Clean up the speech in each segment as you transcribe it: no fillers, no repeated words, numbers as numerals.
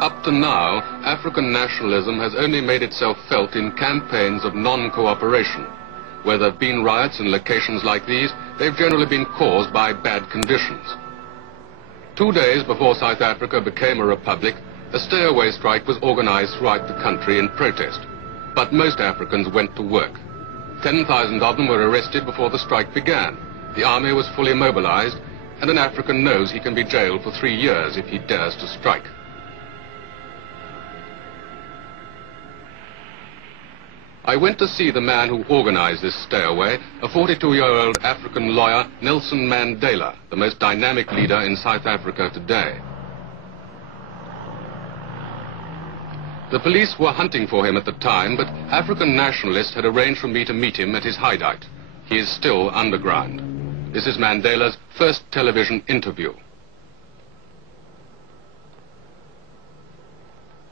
Up to now, African nationalism has only made itself felt in campaigns of non-cooperation. Where there have been riots in locations like these, they've generally been caused by bad conditions. 2 days before South Africa became a republic, a stay-away strike was organized throughout the country in protest. But most Africans went to work. 10,000 of them were arrested before the strike began. The army was fully mobilized, and an African knows he can be jailed for 3 years if he dares to strike. I went to see the man who organized this stay-away, a 42-year-old African lawyer, Nelson Mandela, the most dynamic leader in South Africa today. The police were hunting for him at the time, but African nationalists had arranged for me to meet him at his hideout. He is still underground. This is Mandela's first television interview.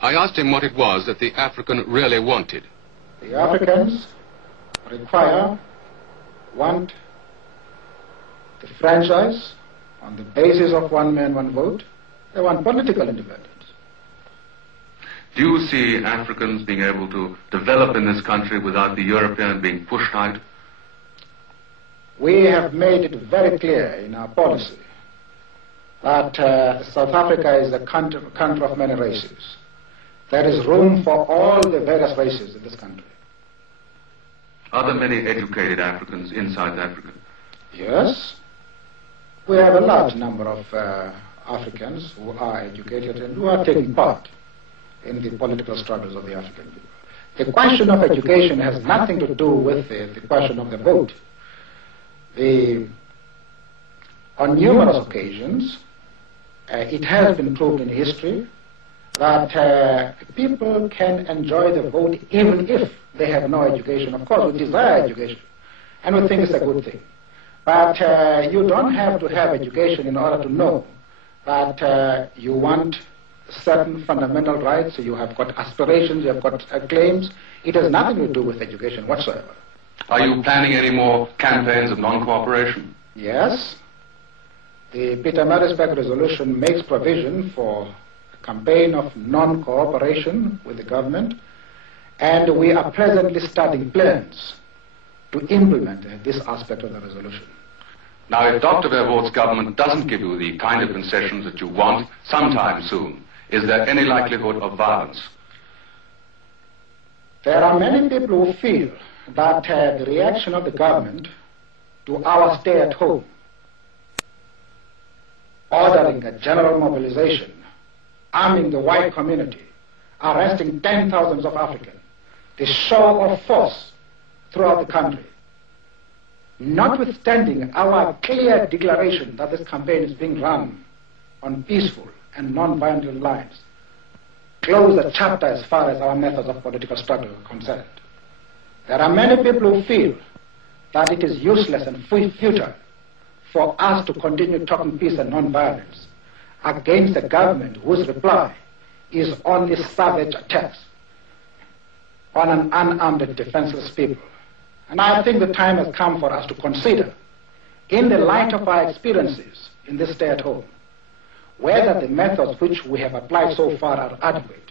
I asked him what it was that the African really wanted. The Africans want the franchise on the basis of one man, one vote. They want political independence. Do you see Africans being able to develop in this country without the European being pushed out? We have made it very clear in our policy that South Africa is a country of many races. There is room for all the various races in this country. Are there many educated Africans in South Africa? Yes. We have a large number of Africans who are educated and who are taking part in the political struggles of the African people. The question of education has nothing to do with the question of the vote. On numerous occasions, it has been proved in history that people can enjoy the vote even if they have no education. Of course, we desire education, and we think it's a good thing. But you don't have to have education in order to know that you want certain fundamental rights, you have got aspirations, you have got claims. It has nothing to do with education whatsoever. Are you planning any more campaigns of non-cooperation? Yes. The Pietermaritzburg resolution makes provision for campaign of non-cooperation with the government, and we are presently studying plans to implement this aspect of the resolution. Now, if Dr. Verwoerd's government doesn't give you the kind of concessions that you want sometime soon, is there any likelihood of violence? There are many people who feel that the reaction of the government to our stay at home, ordering a general mobilization, arming the white community, arresting 10,000s of Africans, the show of force throughout the country, notwithstanding our clear declaration that this campaign is being run on peaceful and non-violent lines, close the chapter as far as our methods of political struggle are concerned. There are many people who feel that it is useless and futile for us to continue talking peace and non-violence against a government whose reply is only savage attacks on an unarmed and defenseless people. And I think the time has come for us to consider, in the light of our experiences in this stay at home, whether the methods which we have applied so far are adequate